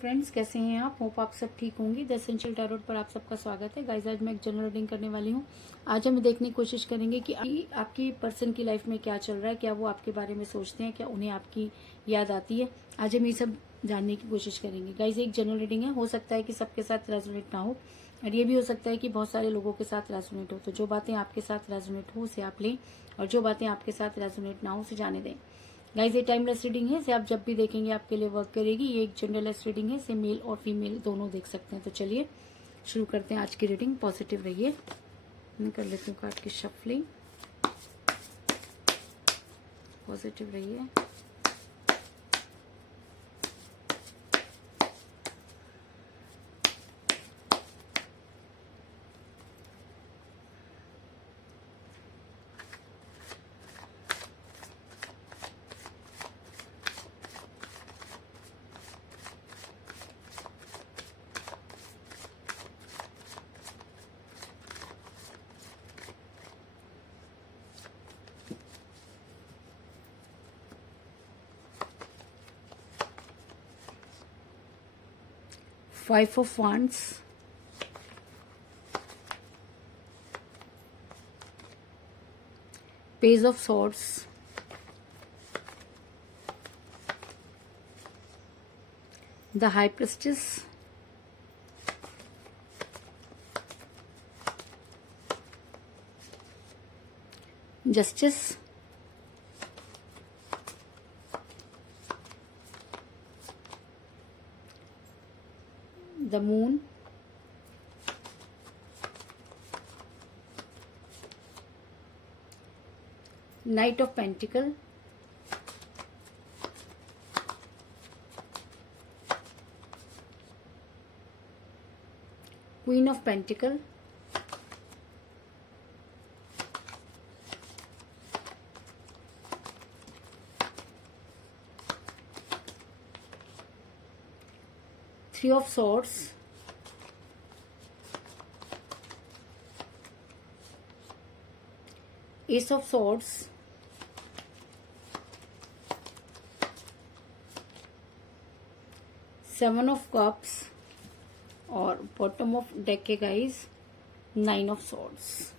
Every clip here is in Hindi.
फ्रेंड्स, कैसे हैं आप? होप आप सब ठीक होंगे। द एसेंशियल टैरोट पर आप सबका स्वागत है। गाइस, आज मैं एक जनरल रीडिंग करने वाली हूँ। आज हम देखने की कोशिश करेंगे कि आपकी पर्सन की लाइफ में क्या चल रहा है, क्या वो आपके बारे में सोचते हैं, क्या उन्हें आपकी याद आती है। आज हम ये सब जानने की कोशिश करेंगे। गाइस, एक जनरल रीडिंग है, हो सकता है कि सबके साथ रेजोनेट ना हो, और ये भी हो सकता है कि बहुत सारे लोगों के साथ रेजोनेट हो। तो जो बातें आपके साथ रेजोनेट हो उसे आप लें, और जो बातें आपके साथ रेजोनेट ना हो उसे जाने दें। गाइस, ये टाइमलेस रीडिंग है, इसे आप जब भी देखेंगे आपके लिए वर्क करेगी। ये एक जनरलेस रीडिंग है, इसे मेल और फीमेल दोनों देख सकते हैं। तो चलिए शुरू करते हैं आज की रीडिंग। पॉजिटिव रहिए। मैं कर लेती हूँ कार्ड की शफलिंग। पॉजिटिव रहिए। Five of Wands, Page of Swords, the High Priestess, Justice, the Moon, Knight of Pentacle, Queen of Pentacle, Three of Swords, Ace of Swords, Seven of Cups, और बॉटम ऑफ डेक के guys nine of swords.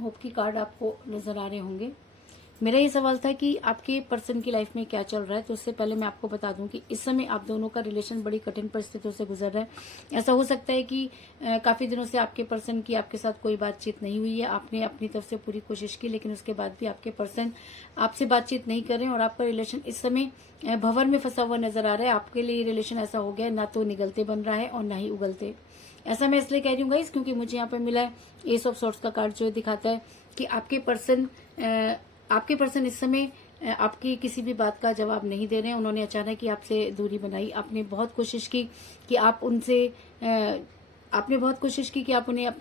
Hope की कार्ड आपको नजर आ रहे होंगे। मेरा ये सवाल था कि आपके पर्सन की लाइफ में क्या चल रहा है। तो उससे पहले मैं आपको बता दूं कि इस समय आप दोनों का रिलेशन बड़ी कठिन परिस्थितियों से गुजर रहा है। ऐसा हो सकता है कि काफी दिनों से आपके पर्सन की आपके साथ कोई बातचीत नहीं हुई है। आपने अपनी तरफ से पूरी कोशिश की, लेकिन उसके बाद भी आपके पर्सन आपसे बातचीत नहीं कर रहे हैं, और आपका रिलेशन इस समय भंवर में फंसा हुआ नजर आ रहा है। आपके लिए रिलेशन ऐसा हो गया है, ना तो निगलते बन रहा है और ना ही उगलते। ऐसा मैं इसलिए कह रही हूँ गाइस, क्योंकि मुझे यहाँ पर मिला है एस ऑफ सॉर्ड्स का कार्ड, जो दिखाता है कि आपके पर्सन इस समय आपकी किसी भी बात का जवाब नहीं दे रहे हैं। उन्होंने अचानक ही आपसे दूरी बनाई। आपने बहुत कोशिश की कि आप उन्हें अपनी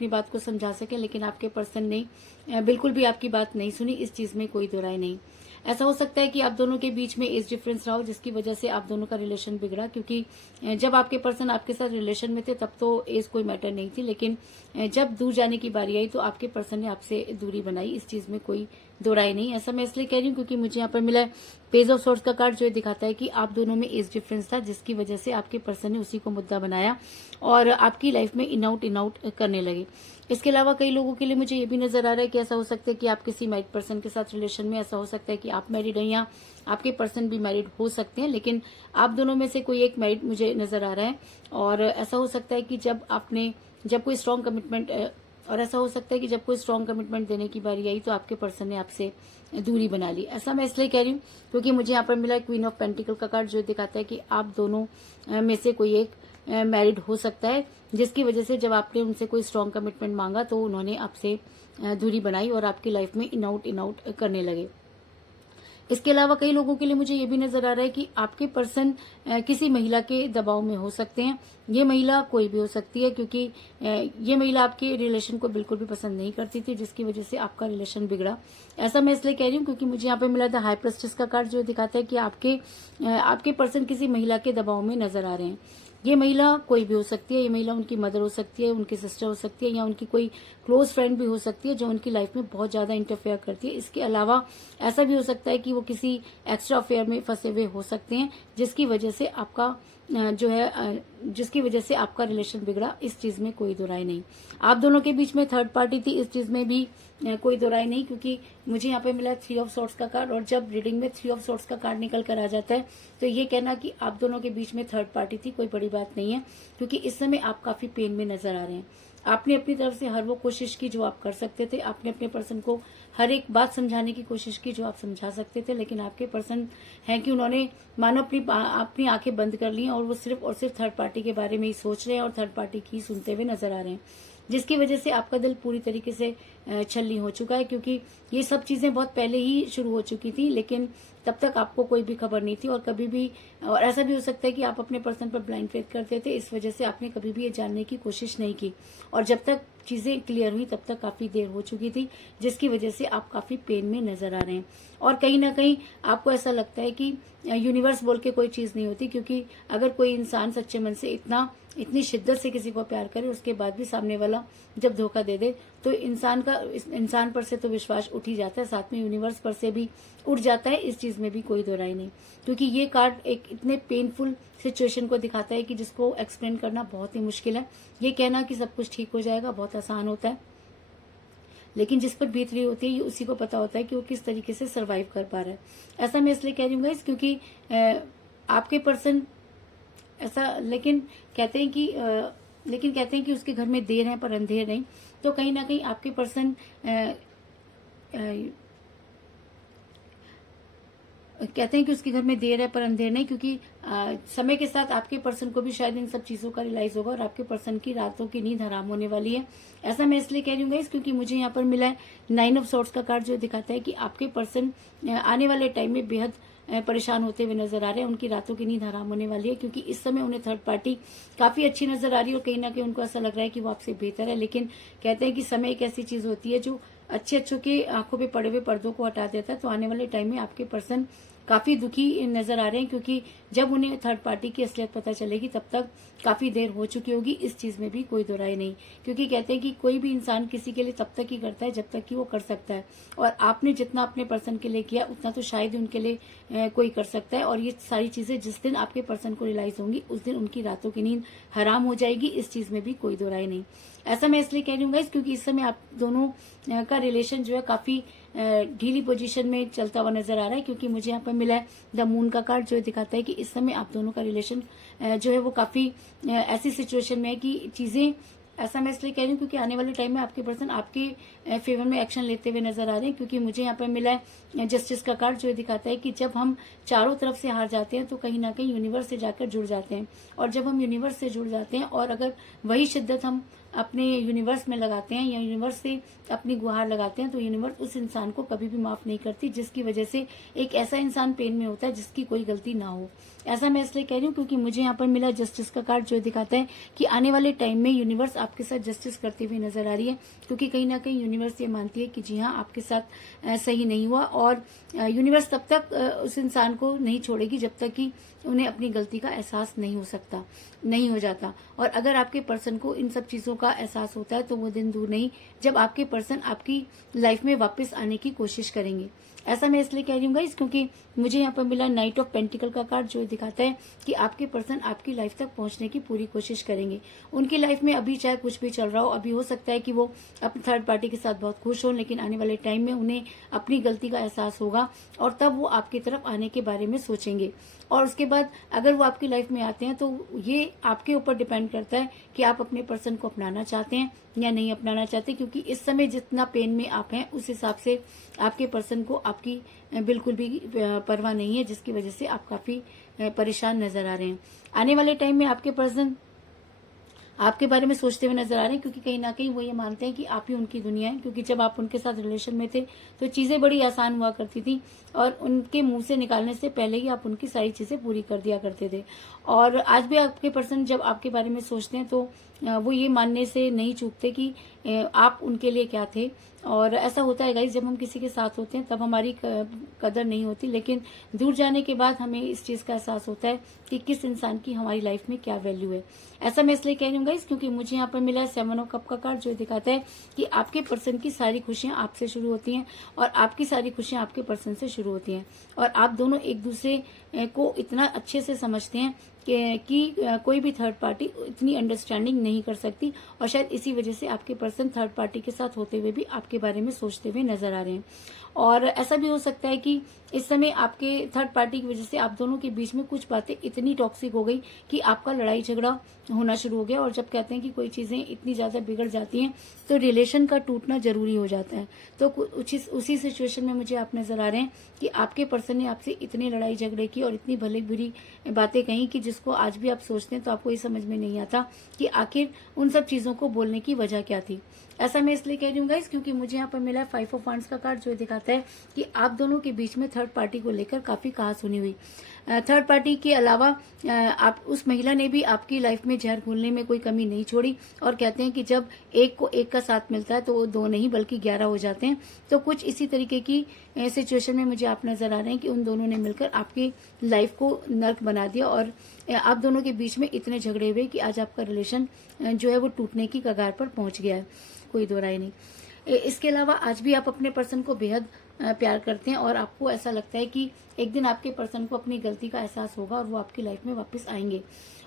बात को समझा सकें, लेकिन आपके पर्सन ने बिल्कुल भी आपकी बात नहीं सुनी। इस चीज में कोई दो राय नहीं। ऐसा हो सकता है कि आप दोनों के बीच में एज डिफरेंस रहा हो, जिसकी वजह से आप दोनों का रिलेशन बिगड़ा। क्योंकि जब आपके पर्सन आपके साथ रिलेशन में थे तब तो एज कोई मैटर नहीं थी, लेकिन जब दूर जाने की बारी आई तो आपके पर्सन ने आपसे दूरी बनाई। इस चीज में कोई दो राय नहीं। ऐसा मैं इसलिए कह रही हूँ क्योंकि मुझे यहाँ पर मिला है पेज ऑफ सोर्स का कार्ड, जो दिखाता है कि आप दोनों में एज डिफरेंस था, जिसकी वजह से आपके पर्सन ने उसी को मुद्दा बनाया और आपकी लाइफ में इन आउट करने लगे। इसके अलावा कई लोगों के लिए मुझे ये भी नजर आ रहा है कि ऐसा हो सकता है कि आप किसी मैरिड पर्सन के साथ रिलेशन में, ऐसा हो सकता है कि आप मैरिड हैं या आपके पर्सन भी मैरिड हो सकते हैं, लेकिन आप दोनों में से कोई एक मैरिड मुझे नजर आ रहा है। और ऐसा हो सकता है कि जब कोई स्ट्रांग कमिटमेंट देने की बारी आई तो आपके पर्सन ने आपसे दूरी बना ली। ऐसा मैं इसलिए कह रही हूँ क्योंकि मुझे यहाँ पर मिला है क्वीन ऑफ पेंटिकल का कार्ड, जो दिखाता है कि आप दोनों में से कोई एक मैरिड हो सकता है, जिसकी वजह से जब आपने उनसे कोई स्ट्रांग कमिटमेंट मांगा तो उन्होंने आपसे दूरी बनाई और आपकी लाइफ में इन आउट करने लगे। इसके अलावा कई लोगों के लिए मुझे ये भी नजर आ रहा है कि आपके पर्सन किसी महिला के दबाव में हो सकते हैं। ये महिला कोई भी हो सकती है, क्योंकि ये महिला आपके रिलेशन को बिल्कुल भी पसंद नहीं करती थी, जिसकी वजह से आपका रिलेशन बिगड़ा। ऐसा मैं इसलिए कह रही हूँ क्योंकि मुझे यहाँ पे मिला था हाई प्रेस्टिस का कार्ड, जो दिखाता है कि आपके पर्सन किसी महिला के दबाव में नजर आ रहे हैं। ये महिला कोई भी हो सकती है, ये महिला उनकी मदर हो सकती है, उनकी सिस्टर हो सकती है, या उनकी कोई क्लोज फ्रेंड भी हो सकती है जो उनकी लाइफ में बहुत ज्यादा इंटरफेयर करती है। इसके अलावा ऐसा भी हो सकता है कि वो किसी एक्स्ट्रा अफेयर में फंसे हुए हो सकते हैं, जिसकी वजह से आपका जिसकी वजह से आपका रिलेशन बिगड़ा। इस चीज में कोई दो राय नहीं। आप दोनों के बीच में थर्ड पार्टी थी, इस चीज में भी कोई दो राय नहीं, क्योंकि मुझे यहाँ पे मिला 3 ऑफ सॉर्ड्स का कार्ड, और जब रीडिंग में 3 ऑफ सॉर्ड्स का कार्ड निकल कर आ जाता है तो ये कहना कि आप दोनों के बीच में थर्ड पार्टी थी कोई बड़ी बात नहीं है, क्योंकि इस समय आप काफी पेन में नजर आ रहे हैं। आपने अपनी तरफ से हर वो कोशिश की जो आप कर सकते थे। आपने अपने पर्सन को हर एक बात समझाने की कोशिश की जो आप समझा सकते थे, लेकिन आपके पर्सन है कि उन्होंने मानो अपनी आंखें बंद कर ली हैं और वो सिर्फ और सिर्फ थर्ड पार्टी के बारे में ही सोच रहे हैं और थर्ड पार्टी की सुनते हुए नजर आ रहे हैं, जिसकी वजह से आपका दिल पूरी तरीके से छलनी हो चुका है। क्योंकि ये सब चीजें बहुत पहले ही शुरू हो चुकी थी, लेकिन तब तक आपको कोई भी खबर नहीं थी। और कभी भी, और ऐसा भी हो सकता है कि आप अपने पर्सन पर ब्लाइंड फेथ करते थे, इस वजह से आपने कभी भी ये जानने की कोशिश नहीं की, और जब तक चीजें क्लियर हुई तब तक काफी देर हो चुकी थी, जिसकी वजह से आप काफी पेन में नजर आ रहे हैं। और कहीं ना कहीं आपको ऐसा लगता है कि यूनिवर्स बोल के कोई चीज नहीं होती, क्योंकि अगर कोई इंसान सच्चे मन से इतनी शिद्दत से किसी को प्यार करे, उसके बाद भी सामने वाला जब धोखा दे दे तो इंसान पर से तो विश्वास उठ ही जाता है, साथ में यूनिवर्स पर से भी उठ जाता है। इस चीज में भी कोई दो राय नहीं, क्योंकि ये कार्ड एक इतने पेनफुल सिचुएशन को दिखाता है कि जिसको एक्सप्लेन करना बहुत ही मुश्किल है। ये कहना कि सब कुछ ठीक हो जाएगा बहुत आसान होता है, लेकिन जिस पर बीत रही होती है ये उसी को पता होता है कि वो किस तरीके से सरवाइव कर पा रहा है। ऐसा मैं इसलिए कह रही हूँ गाइस, क्योंकि आपके पर्सन ऐसा लेकिन कहते हैं कि उसके घर में देर है पर अंधेर नहीं। तो कहीं ना कहीं आपके पर्सन कहते हैं कि उसके घर में देर है पर अंधेर नहीं, क्योंकि समय के साथ आपके पर्सन को भी शायद इन सब चीजों का रियलाइज होगा और आपके पर्सन की रातों की नींद हराम होने वाली है। ऐसा मैं इसलिए कह रही हूँ गाइस, क्योंकि मुझे यहाँ पर मिला है 9 ऑफ सॉर्ड्स का कार्ड, जो दिखाता है कि आपके पर्सन आने वाले टाइम में बेहद परेशान होते हुए नजर आ रहे हैं। उनकी रातों की नींद हराम होने वाली है, क्योंकि इस समय उन्हें थर्ड पार्टी काफी अच्छी नजर आ रही है और कहीं ना कहीं उनको ऐसा लग रहा है कि वो आपसे बेहतर है। लेकिन कहते हैं कि समय एक ऐसी चीज होती है जो अच्छों के आंखों पे पड़े हुए पर्दों को हटा देता है। तो आने वाले टाइम में आपके पर्सन काफी दुखी नजर आ रहे हैं, क्योंकि जब उन्हें थर्ड पार्टी की असलियत पता चलेगी तब तक काफी देर हो चुकी होगी। इस चीज में भी कोई दो राय नहीं, क्योंकि कहते हैं कि कोई भी इंसान किसी के लिए तब तक ही करता है जब तक कि वो कर सकता है, और आपने जितना अपने पर्सन के लिए किया उतना तो शायद ही उनके लिए कोई कर सकता है। और ये सारी चीजें जिस दिन आपके पर्सन को रियलाइज होंगी उस दिन उनकी रातों की नींद हराम हो जाएगी। इस चीज में भी कोई दो राय नहीं। ऐसा मैं इसलिए कह रही हूँ गाइस, क्योंकि इस समय आप दोनों का रिलेशन जो है काफी ढीली पोजीशन में चलता हुआ नजर आ रहा है, क्योंकि मुझे यहाँ पर मिला है द मून का कार्ड, जो दिखाता है कि इस समय आप दोनों का रिलेशन जो है वो काफी ऐसी सिचुएशन में है कि चीजें, ऐसा मैं इसलिए कह रही हूँ क्योंकि आने वाले टाइम में आपके पर्सन आपके फेवर में एक्शन लेते हुए नजर आ रहे हैं। क्योंकि मुझे यहाँ पर मिला है जस्टिस का कार्ड, जो दिखाता है कि जब हम चारों तरफ से हार जाते हैं तो कहीं ना कहीं यूनिवर्स से जाकर जुड़ जाते हैं, और जब हम यूनिवर्स से जुड़ जाते हैं और अगर वही शिद्दत हम अपने यूनिवर्स में लगाते हैं या यूनिवर्स से अपनी गुहार लगाते हैं तो यूनिवर्स उस इंसान को कभी भी माफ नहीं करती, जिसकी वजह से एक ऐसा इंसान पेन में होता है जिसकी कोई गलती ना हो। ऐसा मैं इसलिए कह रही हूँ क्योंकि मुझे यहाँ पर मिला जस्टिस का कार्ड, जो दिखाता है कि आने वाले टाइम में यूनिवर्स आपके साथ जस्टिस करती हुई नजर आ रही है, क्योंकि कहीं ना कहीं यूनिवर्स ये मानती है कि जी हाँ आपके साथ सही नहीं हुआ, और यूनिवर्स तब तक उस इंसान को नहीं छोड़ेगी जब तक कि उन्हें अपनी गलती का एहसास नहीं हो जाता। और अगर आपके पर्सन को इन सब चीजों का एहसास होता है तो वो दिन दूर नहीं जब आपके पर्सन आपकी लाइफ में वापस आने की कोशिश करेंगे। ऐसा मैं इसलिए कह रही हूँ गाइस क्योंकि मुझे यहाँ पर मिला नाइट ऑफ पेंटिकल का कार्ड, जो दिखाता है कि आपके पर्सन आपकी लाइफ तक पहुंचने की पूरी कोशिश करेंगे। उनकी लाइफ में अभी चाहे कुछ भी चल रहा हो, अभी हो सकता है कि वो अपने थर्ड पार्टी के साथ बहुत खुश हो, लेकिन आने वाले टाइम में उन्हें अपनी गलती का एहसास होगा और तब वो आपकी तरफ आने के बारे में सोचेंगे। और उसके बाद अगर वो आपकी लाइफ में आते हैं तो ये आपके ऊपर डिपेंड करता है कि आप अपने पर्सन को अपनाना चाहते हैं या नहीं अपनाना चाहते, क्योंकि इस समय जितना पेन में आप हैं उस हिसाब से आपके पर्सन को आपकी बिल्कुल भी परवाह नहीं है, जिसकी वजह से आप काफी परेशान नजर आ रहे हैं। आने वाले टाइम में आपके पर्सन आपके बारे में सोचते हुए नजर आ रहे हैं, क्योंकि कहीं ना कहीं वो ये मानते हैं कि आप ही उनकी दुनिया है। क्योंकि जब आप उनके साथ रिलेशन में थे तो चीजें बड़ी आसान हुआ करती थी और उनके मुंह से निकालने से पहले ही आप उनकी सारी चीजें पूरी कर दिया करते थे। और आज भी आपके पर्सन जब आपके बारे में सोचते हैं तो वो ये मानने से नहीं चूकते कि आप उनके लिए क्या थे, और ऐसा होता है गाइस, जब हम किसी के साथ होते हैं तब हमारी कदर नहीं होती, लेकिन दूर जाने के बाद हमें इस चीज का एहसास होता है कि किस इंसान की हमारी लाइफ में क्या वैल्यू है। ऐसा मैं इसलिए कह रही हूँ गाइस क्योंकि मुझे यहाँ पर मिला है 7 ऑफ कप का कार्ड, जो दिखाता है कि आपके पर्सन की सारी खुशियां आपसे शुरू होती हैं और आपकी सारी खुशियां आपके पर्सन से शुरू होती हैं, और आप दोनों एक दूसरे को इतना अच्छे से समझते हैं कि कोई भी थर्ड पार्टी इतनी अंडरस्टैंडिंग नहीं कर सकती, और शायद इसी वजह से आपके पर्सन थर्ड पार्टी के साथ होते हुए भी आपके बारे में सोचते हुए नजर आ रहे हैं। और ऐसा भी हो सकता है कि इस समय आपके थर्ड पार्टी की वजह से आप दोनों के बीच में कुछ बातें इतनी टॉक्सिक हो गई कि आपका लड़ाई झगड़ा होना शुरू हो गया। और जब कहते हैं कि कोई चीजें इतनी ज्यादा बिगड़ जाती हैं तो रिलेशन का टूटना जरूरी हो जाता है। तो उसी सिचुएशन में मुझे आप नजर आ रहे हैं कि आपके पर्सन ने आपसे इतनी लड़ाई झगड़े की और इतनी भले बुरी बातें कही कि जिसको आज भी आप सोचते हैं तो आपको ये समझ में नहीं आता कि आखिर उन सब चीजों को बोलने की वजह क्या थी। ऐसा मैं इसलिए कह रही हूँ गाइस क्योंकि मुझे यहाँ पर मिला है 5 ऑफ वांड्स का कार्ड, जो दिखाता है कि आप दोनों के बीच में थर्ड पार्टी को लेकर काफी कहासुनी हुई। थर्ड पार्टी के अलावा आप उस महिला ने भी आपकी लाइफ में जहर घोलने में कोई कमी नहीं छोड़ी, और कहते हैं कि जब एक को एक का साथ मिलता है तो वो 2 नहीं बल्कि 11 हो जाते हैं। तो कुछ इसी तरीके की सिचुएशन में मुझे आप नजर आ रहे हैं कि उन दोनों ने मिलकर आपकी लाइफ को नर्क बना दिया, और आप दोनों के बीच में इतने झगड़े हुए कि आज आपका रिलेशन जो है वो टूटने की कगार पर पहुंच गया है, कोई दो राय नहीं। इसके अलावा आज भी आप अपने पर्सन को बेहद प्यार करते हैं, और आपको ऐसा लगता है कि एक दिन आपके पर्सन को अपनी गलती का एहसास होगा और वो आपकी लाइफ में वापस आएंगे।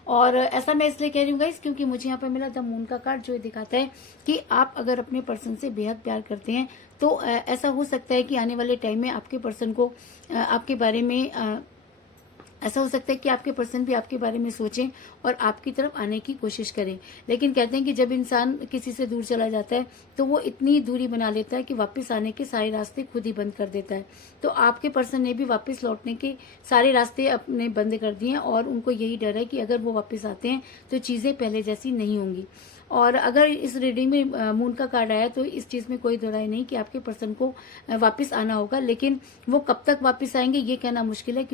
और ऐसा मैं इसलिए कह रही हूँ गाइस क्योंकि मुझे यहाँ पर मिला द मून का कार्ड, जो दिखाता है कि आप अगर अपने पर्सन से बेहद प्यार करते हैं तो ऐसा हो सकता है कि आने वाले टाइम में आपके पर्सन को आपके बारे में ऐसा हो सकता है कि आपके पर्सन भी आपके बारे में सोचें और आपकी तरफ आने की कोशिश करें। लेकिन कहते हैं कि जब इंसान किसी से दूर चला जाता है तो वो इतनी दूरी बना लेता है कि वापस आने के सारे रास्ते खुद ही बंद कर देता है। तो आपके पर्सन ने भी वापस लौटने के सारे रास्ते अपने बंद कर दिए हैं, और उनको यही डर है कि अगर वो वापस आते हैं तो चीजें पहले जैसी नहीं होंगी। और अगर इस रीडिंग में मून का कार्ड आया तो इस चीज में कोई दो राय नहीं कि आपके पर्सन को वापस आना होगा, लेकिन वो कब तक वापस आएंगे ये कहना मुश्किल है,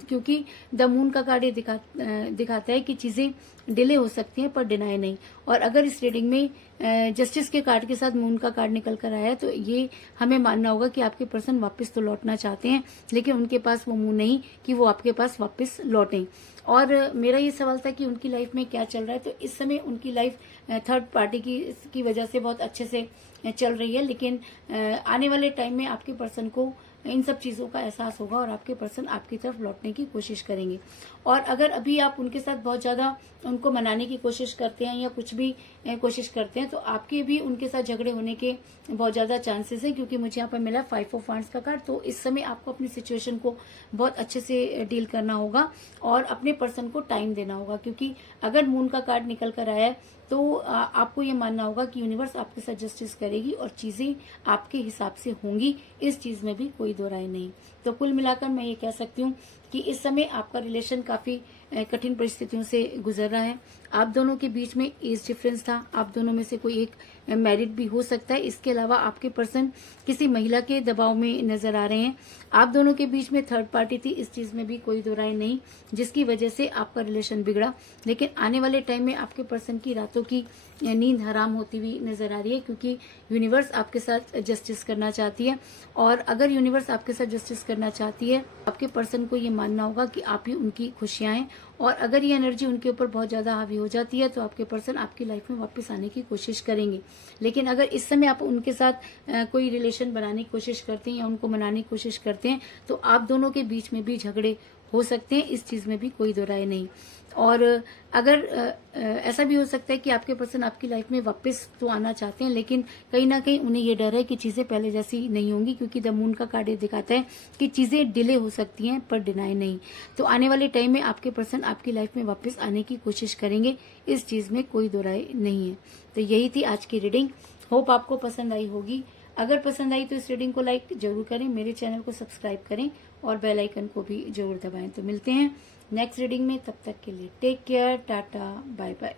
क्योंकि द मून का कार्ड ये दिखाता है कि चीजें डिले हो सकती हैं पर डिनाई नहीं। और अगर इस रीडिंग में जस्टिस के कार्ड के साथ मून का कार्ड निकल कर आया है तो ये हमें मानना होगा कि आपके पर्सन वापस तो लौटना चाहते हैं, लेकिन उनके पास वो मुंह नहीं कि वो आपके पास वापस लौटें। और मेरा ये सवाल था कि उनकी लाइफ में क्या चल रहा है, तो इस समय उनकी लाइफ थर्ड पार्टी की वजह से बहुत अच्छे से चल रही है, लेकिन आने वाले टाइम में आपके पर्सन को इन सब चीजों का एहसास होगा और आपके पर्सन आपकी तरफ लौटने की कोशिश करेंगे। और अगर अभी आप उनके साथ बहुत ज्यादा उनको मनाने की कोशिश करते हैं या कुछ भी कोशिश करते हैं तो आपके भी उनके साथ झगड़े होने के बहुत ज्यादा चांसेस हैं, क्योंकि मुझे यहाँ पर मिला 5 ऑफ वांड्स का कार्ड। तो इस समय आपको अपनी सिचुएशन को बहुत अच्छे से डील करना होगा और अपने पर्सन को टाइम देना होगा, क्योंकि अगर मून का कार्ड निकल कर आया है तो आपको ये मानना होगा कि यूनिवर्स आपके साथ जस्टिस करेगी और चीजें आपके हिसाब से होंगी, इस चीज में भी कोई दो राय नहीं। तो कुल मिलाकर मैं ये कह सकती हूँ कि इस समय आपका रिलेशन काफी कठिन परिस्थितियों से गुजर रहा है। आप दोनों के बीच में एज डिफरेंस था, आप दोनों में से कोई एक मैरिड भी हो सकता है। इसके अलावा आपके पर्सन किसी महिला के दबाव में नजर आ रहे हैं। आप दोनों के बीच में थर्ड पार्टी थी, इस चीज में भी कोई दो राय नहीं, जिसकी वजह से आपका रिलेशन बिगड़ा। लेकिन आने वाले टाइम में आपके पर्सन की रातों की नींद हराम होती हुई नजर आ रही है, क्योंकि यूनिवर्स आपके साथ जस्टिस करना चाहती है। और अगर यूनिवर्स आपके साथ जस्टिस करना चाहती है, आपके पर्सन को ये मानना होगा कि आप ही उनकी खुशियां हैं। और अगर ये एनर्जी उनके ऊपर बहुत ज्यादा हावी हो जाती है तो आपके पर्सन आपकी लाइफ में वापस आने की कोशिश करेंगे। लेकिन अगर इस समय आप उनके साथ कोई रिलेशन बनाने की कोशिश करते हैं या उनको मनाने की कोशिश करते हैं तो आप दोनों के बीच में भी झगड़े हो सकते हैं, इस चीज में भी कोई दो राय नहीं। और अगर ऐसा भी हो सकता है कि आपके पर्सन आपकी लाइफ में वापस तो आना चाहते हैं, लेकिन कहीं ना कहीं उन्हें ये डर है कि चीजें पहले जैसी नहीं होंगी, क्योंकि द मून का कार्ड दिखाता है कि चीजें डिले हो सकती हैं पर डिनाई नहीं। तो आने वाले टाइम में आपके पर्सन आपकी लाइफ में वापस आने की कोशिश करेंगे, इस चीज में कोई दो राय नहीं है। तो यही थी आज की रीडिंग, होप आपको पसंद आई होगी। अगर पसंद आई तो इस रीडिंग को लाइक जरूर करें, मेरे चैनल को सब्सक्राइब करें और बेल आइकन को भी जरूर दबाएं। तो मिलते हैं नेक्स्ट रीडिंग में, तब तक के लिए take care, tata, bye bye.